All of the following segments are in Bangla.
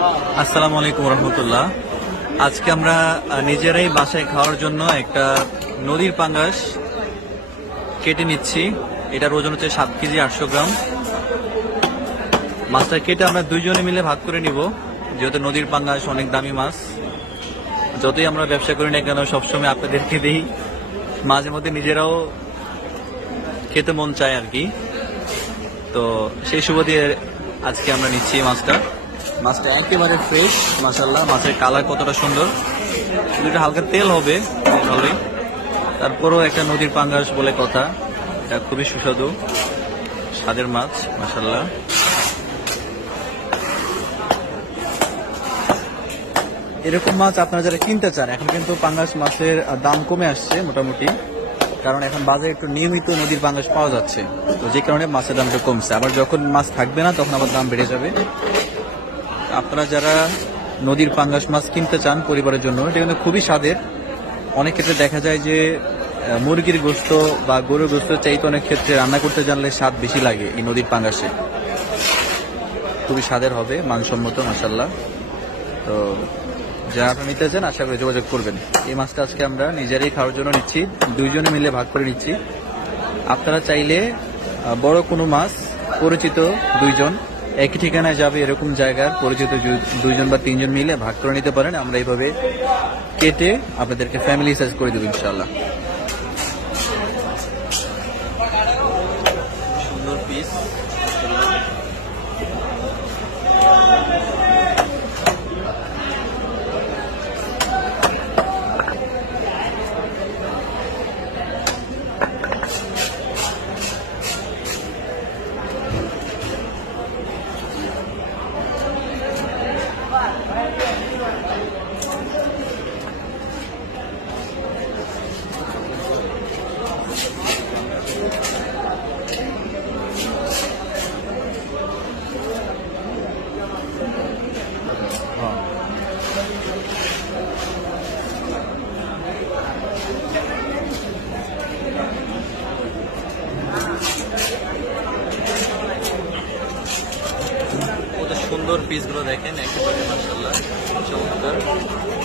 আসসালামু আলাইকুম রহমতুল্লাহ। আজকে আমরা নিজেরাই বাসায় খাওয়ার জন্য একটা নদীর পাঙ্গাস কেটে নিচ্ছি। এটার ওজন হচ্ছে সাত কেজি আটশো গ্রাম। মাছটা কেটে আমরা দুইজনে মিলে ভাগ করে নিব। যেহেতু নদীর পাঙ্গাস অনেক দামি মাছ, যতই আমরা ব্যবসা করি না কেন, সবসময় আপনাদেরকে দিই। মাঝে মধ্যে নিজেরাও খেতে মন চায় আর কি। তো সেই দিয়ে আজকে আমরা নিচ্ছি মাছটা। মাছটা একেবারে ফ্রেশ মাসাল্লাহ মাছের কালার কতটা সুন্দর। একটু হালকা তেল হবে ভালোই তারপরও একটা নদীর পাঙ্গাস বলে কথা। এটা খুবই সুস্বাদু। স্বাদের মাছ মাসাল্লাহ এরকম মাছ আপনারা যারা কিনতে চান, এখন কিন্তু পাঙ্গাস মাছের দাম কমে আসছে মোটামুটি। কারণ এখন বাজারে একটু নিয়মিত নদীর পাঙ্গাস পাওয়া যাচ্ছে। তো যে কারণে মাছের দামটা কমছে। আবার যখন মাছ থাকবে না, তখন আবার দাম বেড়ে যাবে। আপনারা যারা নদীর পাঙ্গাস মাছ কিনতে চান পরিবারের জন্য, এটা কিন্তু খুবই স্বাদের। অনেক ক্ষেত্রে দেখা যায় যে মুরগির গোস্ত বা গরুর গোস্ত চাইতে অনেক ক্ষেত্রে রান্না করতে জানলে স্বাদ বেশি লাগে এই নদীর পাঙ্গাসে। খুবই স্বাদের হবে, মানসম্মত মাসাল্লাহ তো যারা আপনি নিতে চান, আশা করি যোগাযোগ করবেন। এই মাছটা আজকে আমরা নিজেরাই খাওয়ার জন্য নিচ্ছি, দুইজনে মিলে ভাগ করে নিচ্ছি। আপনারা চাইলে বড় কোনো মাছ পরিচিত দুইজন একই ঠিকানায় যাবে এরকম জায়গার পরিচিত দুইজন বা তিনজন মিলে ভাগ করে নিতে পারেন। আমরা এইভাবে কেটে আপনাদেরকে ফ্যামিলি সাইজ করে দেবো ইনশাল্লাহ সুন্দর পিস কত সুন্দর পিসগুলো দেখেন একেবারে মার্শাল্লাহ চমৎকার।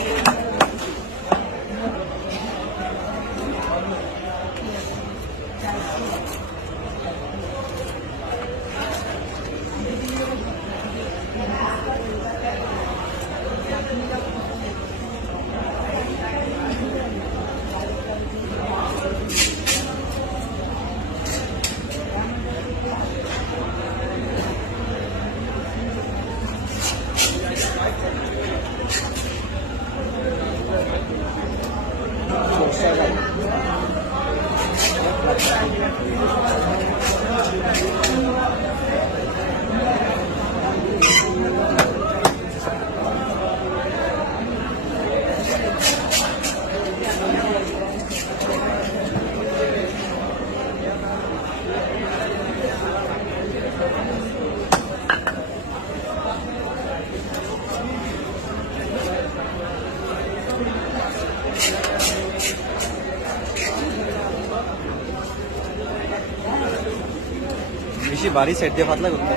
বেশি বাড়ি সাইড দিয়ে পাতলা করতে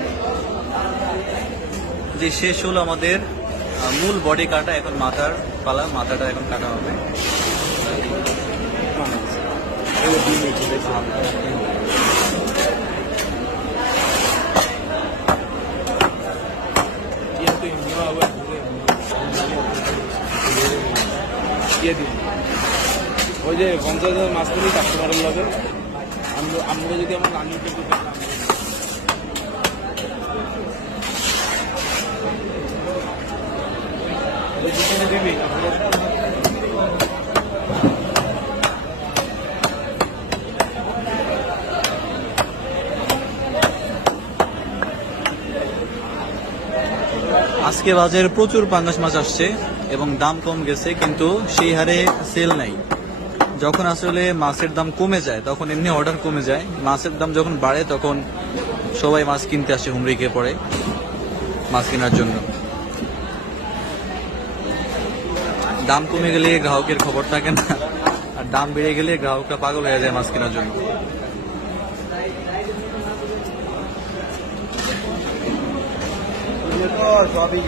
যে শেষ হলো আমাদের মূল বডি কাটা এখন মাথার পালা, মাথাটা এখন কাটা হবে। ওই যে পঞ্চায়েত মাছ করি কাস্টমারের লগে। আমরা যদি আমার রান্নি করতে আজকে বাজারে প্রচুর পাঙ্গাস মাছ আসছে এবং দাম কম গেছে, কিন্তু সেই হারে সেল নাই। যখন আসলে মাছের দাম কমে যায়, তখন এমনি অর্ডার কমে যায়। মাছের দাম যখন বাড়ে, তখন সবাই মাছ কিনতে আসে হুমরিকে পরে, মাছ কেনার জন্য। দাম কমে গেলে গ্রাহকের খবর থাকে না, আর দাম বেড়ে গেলে গ্রাহকটা পাগল হয়ে যায় মাছ কেনার জন্য। সবই